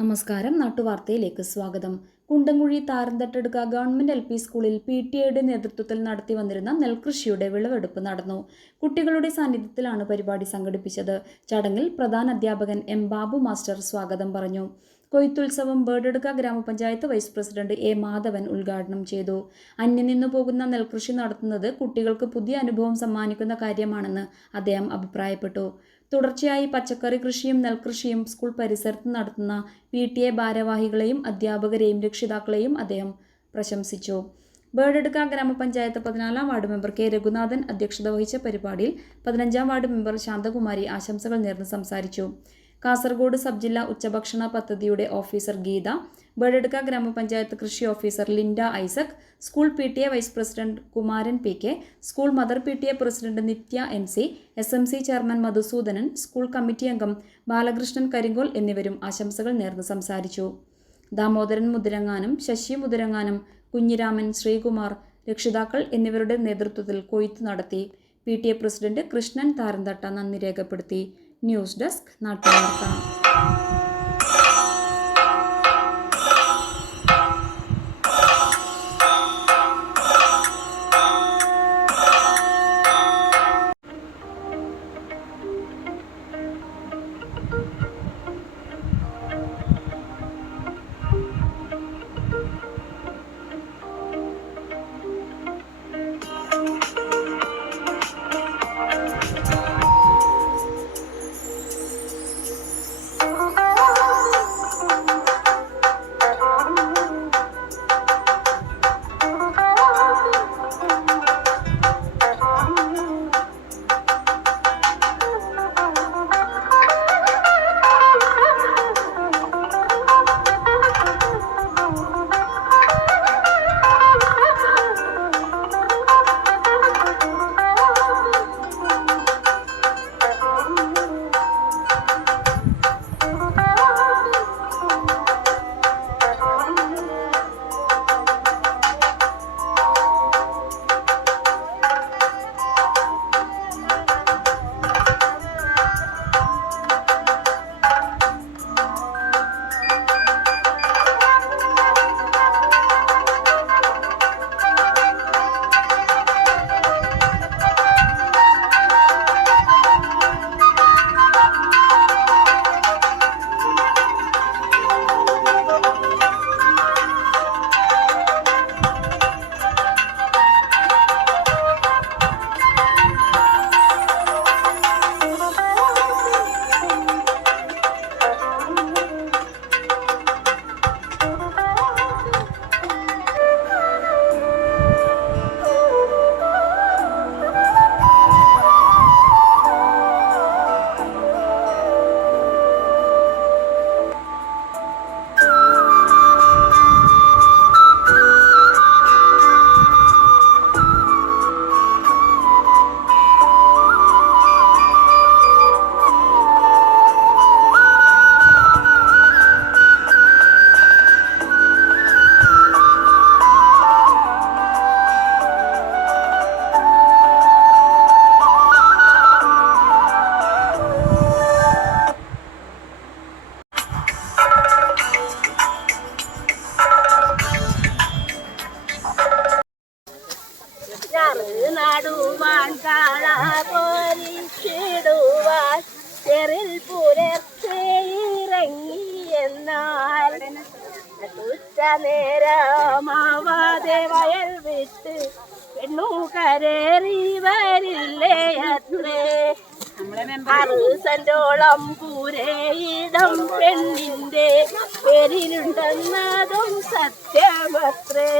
നമസ്കാരം. നാട്ടുവാർത്തയിലേക്ക് സ്വാഗതം. Kundamkuzhi താരന്തട്ടെടുക്ക government LP സ്കൂളിൽ PTA നേതൃത്വത്തിൽ നടത്തി വന്നിരുന്ന നെൽകൃഷിയുടെ വിളവെടുപ്പ് നടന്നു. കുട്ടികളുടെ സാന്നിധ്യത്തിലാണ് പരിപാടി സംഘടിപ്പിച്ചത്. ചടങ്ങിൽ പ്രധാന അധ്യാപകൻ M. ബാബു മാസ്റ്റർ സ്വാഗതം പറഞ്ഞു. കൊയ്ത്തുത്സവം ബേഡെടുക്ക ഗ്രാമപഞ്ചായത്ത് വൈസ് പ്രസിഡന്റ് A. മാധവൻ ഉദ്ഘാടനം ചെയ്തു. അന്യം നിന്നു പോകുന്ന നെൽകൃഷി നടത്തുന്നത് കുട്ടികൾക്ക് പുതിയ അനുഭവം സമ്മാനിക്കുന്ന കാര്യമാണെന്ന് അദ്ദേഹം അഭിപ്രായപ്പെട്ടു. തുടർച്ചയായി പച്ചക്കറി കൃഷിയും നെൽകൃഷിയും സ്കൂൾ പരിസരത്ത് നടത്തുന്ന PTA ഭാരവാഹികളെയും അധ്യാപകരെയും രക്ഷിതാക്കളെയും അദ്ദേഹം പ്രശംസിച്ചു. ബേഡെടുക്ക ഗ്രാമപഞ്ചായത്ത് 14-ാം വാർഡ് മെമ്പർ K. രഘുനാഥൻ അധ്യക്ഷത വഹിച്ച പരിപാടിയിൽ 15-ാം വാർഡ് മെമ്പർ ശാന്തകുമാരി ആശംസകൾ നേർന്ന് സംസാരിച്ചു. കാസർഗോഡ് സബ് ജില്ലാ ഉച്ചഭക്ഷണ പദ്ധതിയുടെ ഓഫീസർ ഗീത, ബേഡെടുക്ക ഗ്രാമപഞ്ചായത്ത് കൃഷി officer Linda Isaac, school PTA vice president Kumaran PK, school mother PTA president Nithya MC, SMC chairman Madhusoodanan, school committee അംഗം ബാലകൃഷ്ണൻ കരിങ്കോൽ എന്നിവരും ആശംസകൾ നേർന്ന് സംസാരിച്ചു. ദാമോദരൻ മുതിരങ്ങാനം, ശശി മുതിരങ്ങാനം, കുഞ്ഞിരാമൻ, ശ്രീകുമാർ, രക്ഷിതാക്കൾ എന്നിവരുടെ നേതൃത്വത്തിൽ കൊയ്ത്ത് നടത്തി. PTA പ്രസിഡന്റ് കൃഷ്ണൻ താരന്തട്ട നന്ദി രേഖപ്പെടുത്തി. News desk നാട്ടുവാർത്ത. നടുവാൻ കാള പൊരിച്ചിടുവാൻ ചെറിൽ പുലർച്ചെ ഇറങ്ങിയെന്നാൽ ഉച്ച നേരമാവാതെ വയൽ വിട്ട് പെണ്ണു കരേറി വരില്ലേ അത്രേ. 6 സെന്റോളം പൂരയിടം പെണ്ണിന്റെ പേരിലുണ്ടെന്നതും സത്യമത്രേ.